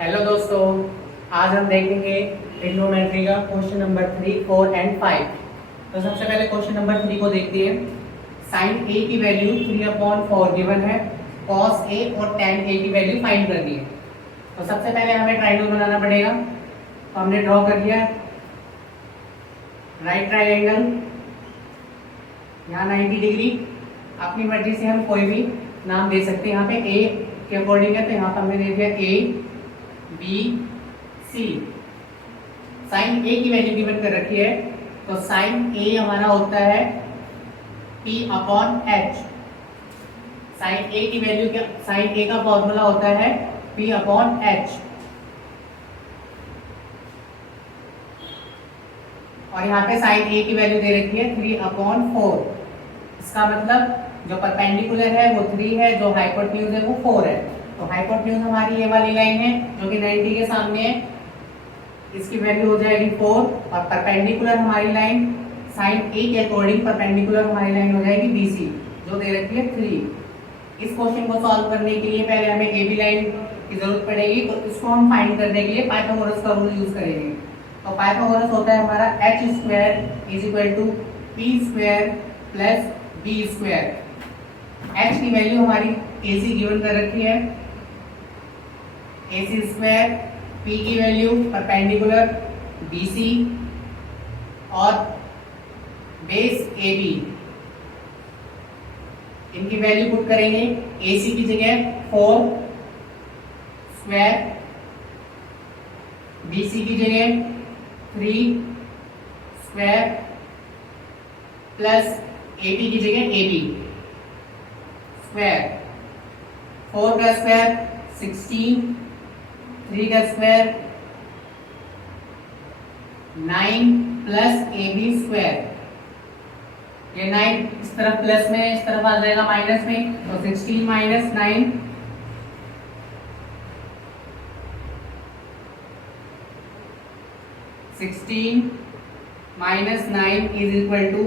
Hello दोस्तों, आज हम देखेंगे ट्रिग्नोमेट्री का क्वेश्चन नंबर 3, 4 एंड 5। तो सबसे पहले क्वेश्चन नंबर 3 को देखते हैं। साइन ए की वैल्यू 3/4 गिवन है, कॉस ए और टेन ए की वैल्यू फाइंड करनी है। तो सबसे पहले हमें ट्राइंगल बनाना पड़ेगा। तो हमने ड्रॉ कर लिया राइट ट्राइंगल, यहाँ 90 डिग्री। अपनी मर्जी से हम कोई भी नाम दे सकते हैं। यहाँ पे ए के अकॉर्डिंग है, तो यहाँ पर हमने दे दिया ए बी सी। साइन ए की वैल्यू गिवन कर रखी है, तो साइन ए हमारा होता है P अपॉन एच। साइन ए की वैल्यू क्या, साइन ए का फॉर्मूला होता है P अपॉन एच। और यहाँ पे साइन ए की वैल्यू दे रखी है 3/4। इसका मतलब जो परपेंडिकुलर है वो 3 है, जो हाइपोटेन्यूज है वो 4 है। तो हाइपोटेन्यूज हमारी ये वाली लाइन है जो कि 90 के सामने है, इसकी वैल्यू हो जाएगी 4। और परपेंडिकुलर हमारी लाइन साइन ए के अकॉर्डिंग परपेंडिकुलर हमारी लाइन हो जाएगी BC, जो दे रखी है 3। इस क्वेश्चन को सॉल्व करने के लिए पहले हमें AB लाइन की जरूरत पड़ेगी, तो इसको हम फाइंड करने के लिए पाइथागोरस का रूल यूज करेंगे। तो पाइथागोरस होता है हमारा h² = p² plus b²। h की वैल्यू हमारी AC गिवन कर रखी है, AC²। p की वैल्यू परपेंडिकुलर BC और बेस AB, इनकी वैल्यू पुट करेंगे। AC की जगह 4 स्क्वायर, BC की जगह 3 स्क्वायर प्लस AB की जगह AB स्क्वायर। 4 का स्क्वायर 16, 3 का स्क्वायर 9 प्लस AB स्क्वायर। ये 9 इस तरफ प्लस में, इस तरफ आ जाएगा माइनस में, तो 16 minus 9 16 minus 9 is equal to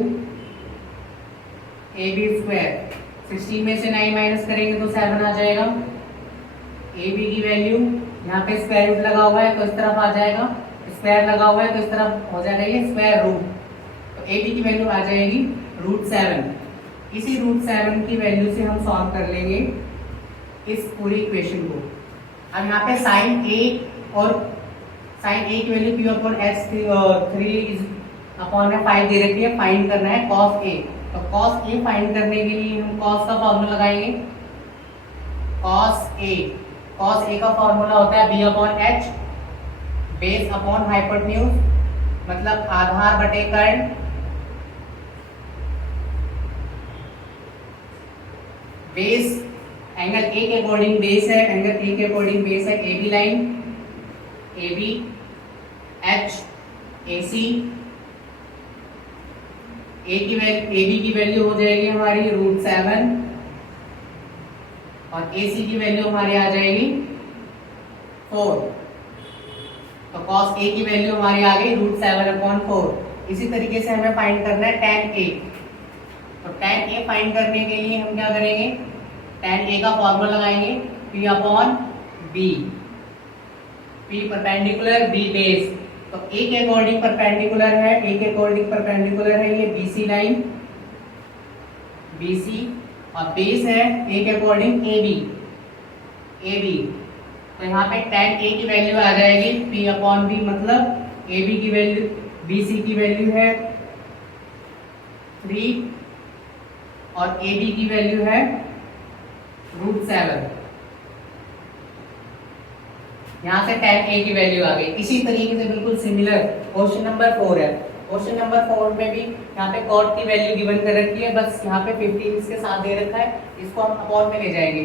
AB square. 16 में से 9 माइनस करेंगे तो 7 आ जाएगा। AB की वैल्यू, यहाँ पे स्क्वायर रूट लगा हुआ है तो इस तरफ आ जाएगा, स्क्वायर लगा हुआ है तो इस तरफ हो जाएगा ये स्क्वायर रूट। तो AB की वैल्यू आ जाएगी √7। इसी √7 की वैल्यू से हम सॉल्व कर लेंगे इस पूरी इक्वेशन को। अब यहाँ पे साइन A और साइन A की वैल्यू P अपॉन H 3/5 दे रखी है। फाइंड करना है cos A। तो cos A फाइंड करने के लिए हम cos का फॉर्मूला लगाएंगे। cos A का फॉर्मूला होता है B upon H, base upon hypotenuse, मतलब आधार बटे कर्ण। बेस एंगल A के अकॉर्डिंग बेस है, एंगल A के अकॉर्डिंग बेस है AB line, AB H AC। AB की वैल्यू हो जाएगी हमारी √7 और AC की वैल्यू हमारी आ जाएगी 4। तो cos A की वैल्यू हमारी आ गई √7/4। इसी तरीके से हमें फाइंड करना है tan A। तो tan A फाइंड करने के लिए हम क्या करेंगे, tan A का फॉर्मूला लगाएंगे P upon B। P perpendicular, B base. तो A के अकॉर्डिंग परपेंडिकुलर है, A के अकॉर्डिंग परपेंडिकुलर है ये BC लाइन, BC। और बेस है A के अकॉर्डिंग AB। तो यहाँ पे tan A की वैल्यू आ जाएगी P अपॉन B, मतलब AB की वैल्यू, BC की वैल्यू है 3 और AB की वैल्यू है √7। यहाँ से tan A की वैल्यू आ गई। इसी तरीके से बिल्कुल सिमिलर क्वेश्चन नंबर 4 है। क्वेश्चन नंबर 4 में भी यहाँ पे cot की वैल्यू गिवन कर रखी है, बस यहाँ पे 15 इसके साथ दे रखा है, इसको हम अपॉन में ले जाएंगे।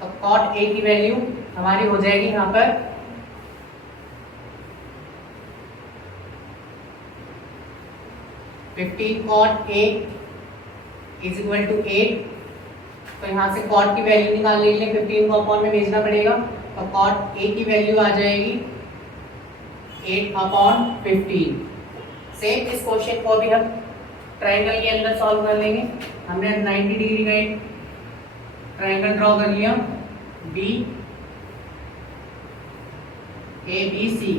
तो cot A की वैल्यू हमारी हो जाएगी यहाँ पर 15 cot A is equal to 8। तो यहाँ से cot की वैल्यू निकाल लीजिए, 15 को अपॉन में भेजना पड़ेगा। तो cot A की वैल्यू आ जाएगी 8/15। सेम इस क्वेश्चन को भी हम ट्राइंगल के अंदर सॉल्व कर लेंगे। हमने 90 डिग्री का एक ट्राइंगल ड्रॉ कर लिया, B A B C,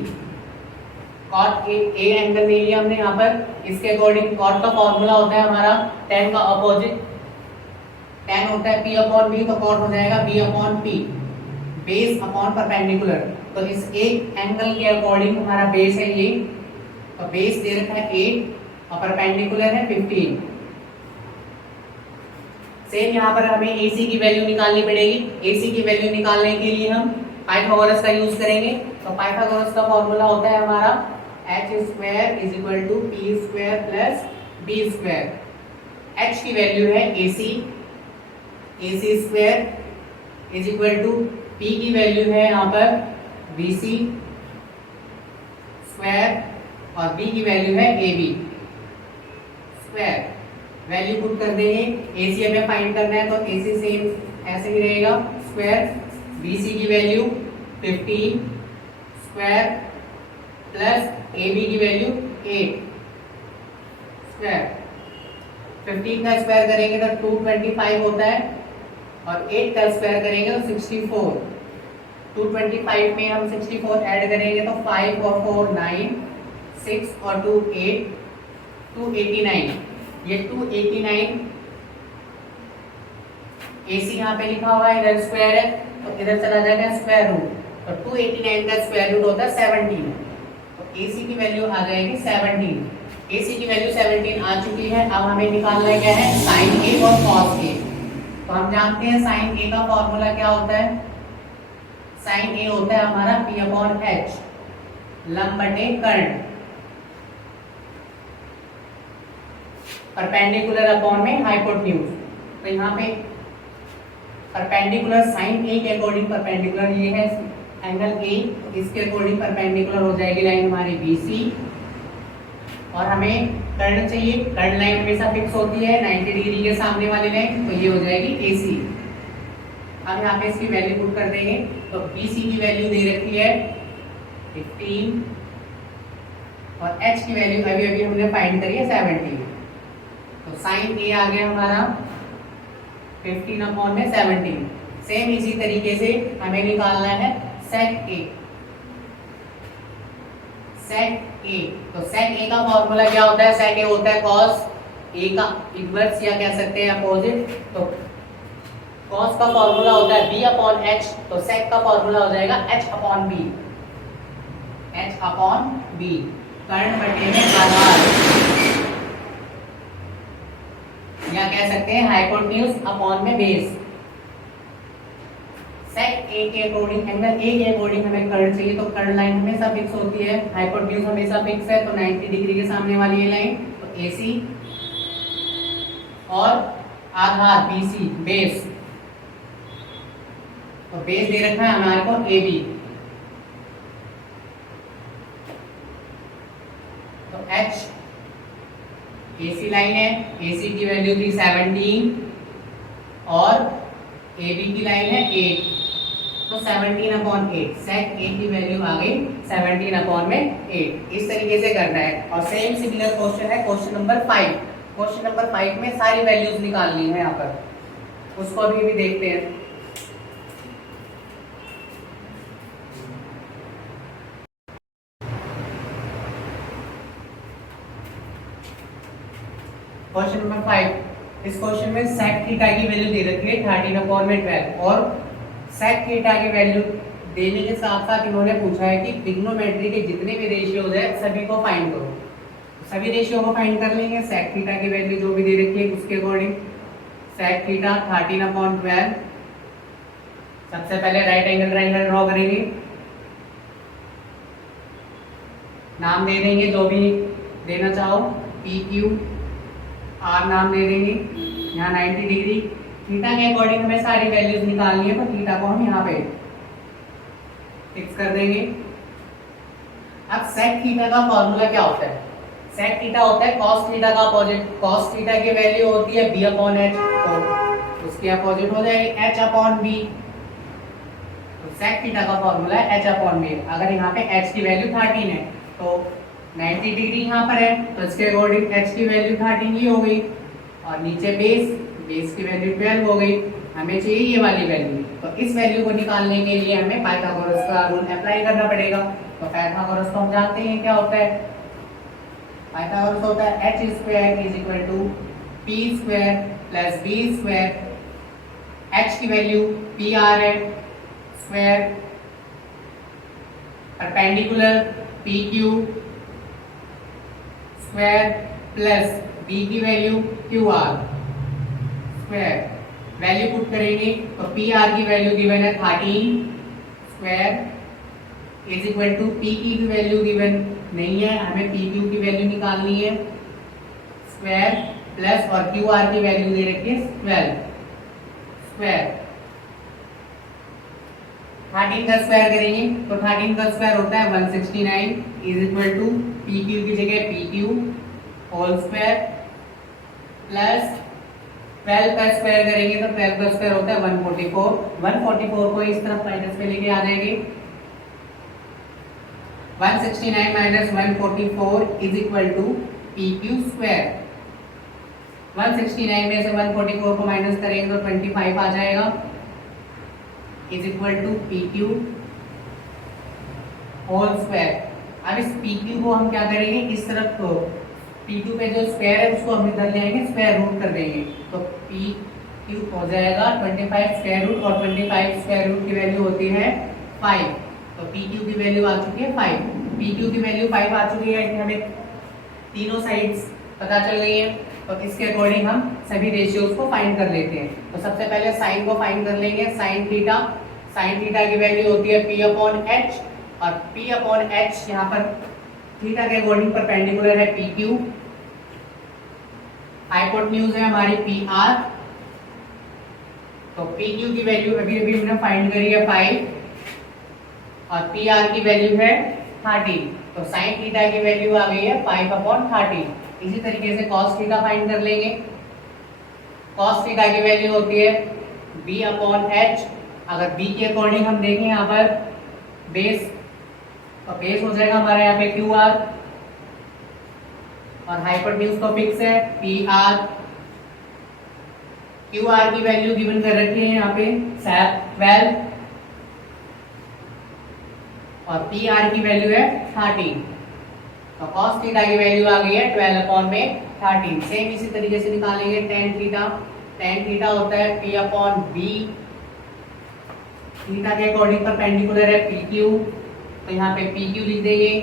cot A angle ले लिया हमने यहाँ पर, इसके अकॉर्डिंग कॉट का फॉर्मूला होता है हमारा tan का अपोजिट, tan होता है P अपॉन B, तो कॉट हो जाएगा B upon P, base upon perpendicular. तो इस एक एंगल के अकॉर्डिंग हमारा बेस है ये, तो बेस दे रखा है 8 और परपेंडिकुलर है 15। सेम यहाँ पर हमें AC की वैल्यू निकालनी पड़ेगी। AC की वैल्यू निकालने के लिए हम पाइथागोरस का यूज करेंगे। तो पाइथागोरस का फॉर्मूला होता है हमारा h square is equal to p square plus b square. h की वैल्यू है AC square is equal to p की वैल्यू है यहाँ पर bc स्क्वायर और b की वैल्यू है ab स्क्वायर। वैल्यू पुट कर देंगे, AC हमें फाइंड करना है, तो AC सेम ऐसे ही रहेगा स्क्वायर, BC की वैल्यू 15 स्क्वायर प्लस AB की वैल्यू 8 स्क्वायर। 15 का स्क्वायर करेंगे तो 225 होता है और 8 का स्क्वायर करेंगे तो 64। 225 में हम 64 ऐड करेंगे तो 5 और 4 9, 6 और 2 8, 289। ये 289 AC यहाँ पे लिखा हुआ है, इधर स्क्वायर है तो इधर चला जाएगा स्क्वायर रूट, तो 289 का स्क्वायर रूट होता है 17। तो AC की वैल्यू आ जाएगी 17। AC की वैल्यू 17 आ चुकी है। अब हमें निकालना है क्या है, साइन A और कॉस A। तो हम जानते हैं साइन A का फॉर्मूला क्या होता है, साइन A होता है हमारा P अपॉन H, लंब बटे कर्ण, परपेंडिकुलर अपॉन में हाइपोटेन्यूज। तो यहाँ पे परपेंडिकुलर साइन A के अकॉर्डिंग परपेंडिकुलर ये है एंगल A, तो इसके अकॉर्डिंग परपेंडिकुलर हो जाएगी लाइन हमारी BC। और हमें कर्ण चाहिए, कर्ण लाइन हमेशा फिक्स होती है 90 डिग्री के सामने वाली लाइन, तो ये हो जाएगी AC। अब यहाँ पे इसकी वैल्यू पुट कर देंगे, तो BC की वैल्यू दे रखी है 15 और H की वैल्यू अभी अभी हमने फाइंड करी है 17। तो साइन A आ गया हमारा 15 अपॉन में 17। सेम इसी तरीके से हमें निकालना है सेक A। सेक A, तो सेक A का फॉर्मूला क्या होता है, सेक A होता है कॉस A का इनवर्स या कह सकते हैं अपोजिट। तो कॉस का फॉर्मूला होता है B अपॉन H, तो सेक का फॉर्मूला हो जाएगा H upon B, H upon B। कर्ण बटे में आधार या कह सकते हैं हाइपोटेन्यूज अपॉन में बेस। सेक A के अकॉर्डिंग, एंगल A के अकॉर्डिंग हमें कर्ण चाहिए, तो कर्ण लाइन हमेशा फिक्स होती है, हाइपोटेन्यूज हमेशा फिक्स है, तो 90 डिग्री के सामने वाली ये लाइन, तो AC और आधार BC बेस, तो बेस दे रखा है हमारे को AB। तो H AC लाइन है, AC की वैल्यू थी 17 और AB की लाइन है 8, तो 17 अपॉन 8, सेक A की वैल्यू आ गई 17 अपॉन में 8। इस तरीके से करना है। और सेम सिमिलर क्वेश्चन है क्वेश्चन नंबर 5। क्वेश्चन नंबर 5 में सारी वैल्यूज निकालनी है यहाँ पर, उसको अभी भी देखते हैं। क्वेश्चन नंबर 5, इस क्वेश्चन में सेक थीटा की वैल्यू दे रखी है 13 अपॉन में 12 और सेक थीटा की वैल्यू देने के साथ साथ इन्होंने पूछा है कि ट्रिग्नोमेट्री के जितने भी रेशियोज है सभी को फाइंड करो। सभी रेशियो को फाइंड कर लेंगे। सेक थीटा की वैल्यू जो भी दे रखी है उसके अकॉर्डिंग सेक थीटा 13 अपॉन 12। सबसे पहले राइट एंगल ट्रायंगल ड्रॉ करेंगे, नाम दे देंगे जो भी देना चाहो, PQ R नाम दे देंगे। यहाँ 90 डिग्री थीटा के अकॉर्डिंग हमें सारी वैल्यूज निकालनी है, तो थीटा को हम यहाँ पे फिक्स कर देंगे। अब सेक थीटा का फॉर्मूला क्या होता है, सेक थीटा होता है कॉस थीटा का अपोजिट। कॉस थीटा की वैल्यू होती है B अपॉन H, तो उसकी अपोजिट हो जाएगी H अपॉन B। तो सेक थीटा का फॉर्मूला है H अपॉन B। अगर यहाँ पे H की वैल्यू 13 है तो 90 डिग्री यहाँ पर है, तो इसके अकॉर्डिंग H की वैल्यू 13 ही हो गई और नीचे बेस की वैल्यू 12 हो गई। हमें चाहिए ये वाली वैल्यू, तो इस वैल्यू को निकालने के लिए हमें पाइथागोरस का रूल अप्लाई करना पड़ेगा। तो पाइथागोरस तो हम जानते हैं क्या होता है, पाइथागोरस होता है h square is equal to p square plus b square, h की वैल्यू पी आर है, square perpendicular P Q square plus b की value Q R square. Value put करेंगे तो पी आर की वैल्यू गिवन है 13 square is equal to P की value given नहीं है, हमें पी क्यू की वैल्यू निकालनी है स्क्वायर प्लस और क्यू आर की वैल्यू दे रखी है 12 स्क्वायर। 13 का स्क्वायर करेंगे तो 13 का स्क्वायर होता है 169 is equal to P Q की जगह P Q whole square plus 12 का स्क्वायर करेंगे तो 12 का स्क्वायर होता है 144 को इस तरफ माइनस में लेके आ जाएंगे। 169 minus 144 is equal to P Q square. 169 में से 144 को माइनस करेंगे तो 25 आ जाएगा is equal to P Q whole square. अब इस पी क्यू को हम क्या करेंगे, इस तरफ को पी क्यू पे जो स्क्वायर है उसको हम इधर ले आएंगे, स्क्वायर रूट कर देंगे तो पी क्यू हो जाएगा 25 स्क्वायर रूट और 25 स्क्वायर रूट की वैल्यू होती है 5। तो पी क्यू की वैल्यू आ चुकी है 5, पी क्यू की वैल्यू 5 आ चुकी है कि हमें तीनों साइड्स पता चल गई है। तो इसके अकॉर्डिंग हम सभी रेशियोज को फाइंड कर लेते हैं। तो सबसे पहले साइन को फाइंड कर लेंगे, साइन थीटा की वैल्यू होती है पी अपॉन एच और पी अपॉन एच यहाँ पर थीटा के अकॉर्डिंग परपेंडिकुलर है पी क्यू, हाइपोटेन्यूज है हमारी पी आर। तो पी क्यू की वैल्यू अभी अभी हमने फाइंड करी है 5 और पी आर की वैल्यू है 13। तो साइन थीटा की वैल्यू आ गई है 5 अपॉन 13। इसी तरीके से कॉस थीटा फाइंड कर लेंगे। कॉस थीटा की वैल्यू होती है b अपॉन एच। अगर b के अकॉर्डिंग हम देखें यहाँ पर बेस, तो बेस हो जाएगा हमारे यहाँ पे क्यू आर और हाइपोटेन्यूज तो फिक्स है पी आर। क्यू आर की वैल्यू गिवन कर रखी है यहाँ पे 12 और पी आर की वैल्यू है 13। तो cos थीटा की वैल्यू आ गई है 12 अपॉन में 13। सेम इसी तरीके से निकालेंगे tan थीटा होता है p अपॉन b। थीटा के अकॉर्डिंग परपेंडिकुलर है पी क्यू, तो यहाँ पे पी क्यू लिख देंगे।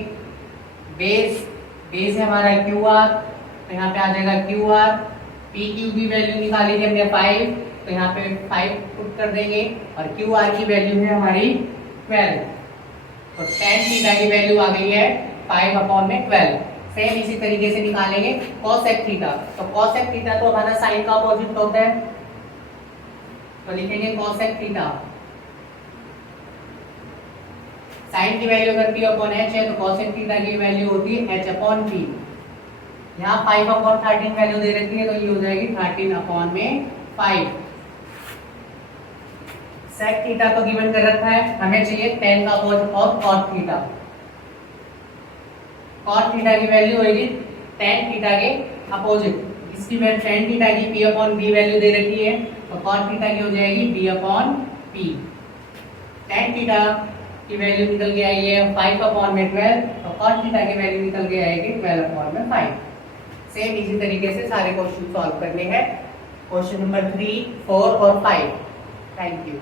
बेस है हमारा क्यू आर, तो यहाँ पे आ जाएगा क्यू आर। पी क्यू की वैल्यू निकाली थी हमने 5, तो यहाँ पे 5 पुट कर देंगे और क्यू आर की वैल्यू है हमारी 12। तो tan थीटा की वैल्यू आ गई है 5 अपॉन में 12। सेम इसी तरीके से निकालेंगे cosec थीटा। तो cosec थीटा तो हमारा साइन का अपोजिट होता है, तो लिखेंगे cosec थीटा। साइन की वैल्यू अगर p अपॉन h है तो cosec थीटा की वैल्यू होती है h अपॉन p। यहाँ 5 अपॉन 13 वैल्यू दे रखी है तो ये हो जाएगी 13 अपॉन में 5। sec थीटा तो गिवन कर रखा है, हमें चाहिए tan का अपोजिट और cot थीटा। cot थीटा की वैल्यू होगी tan थीटा के अपोजिट। इसकी वैल्यू tan थीटा की p अपॉन b वैल्यू दे रखी है, तो cot थीटा की हो जाएगी b upon p। tan theta की वैल्यू निकल के आई है 5 अपॉन में 12, तो cot थीटा की वैल्यू निकल के आएगी 12 अपॉन में 5। सेम इसी तरीके से सारे क्वेश्चन सॉल्व करने हैं, क्वेश्चन नंबर 3, 4 और 5। Thank you.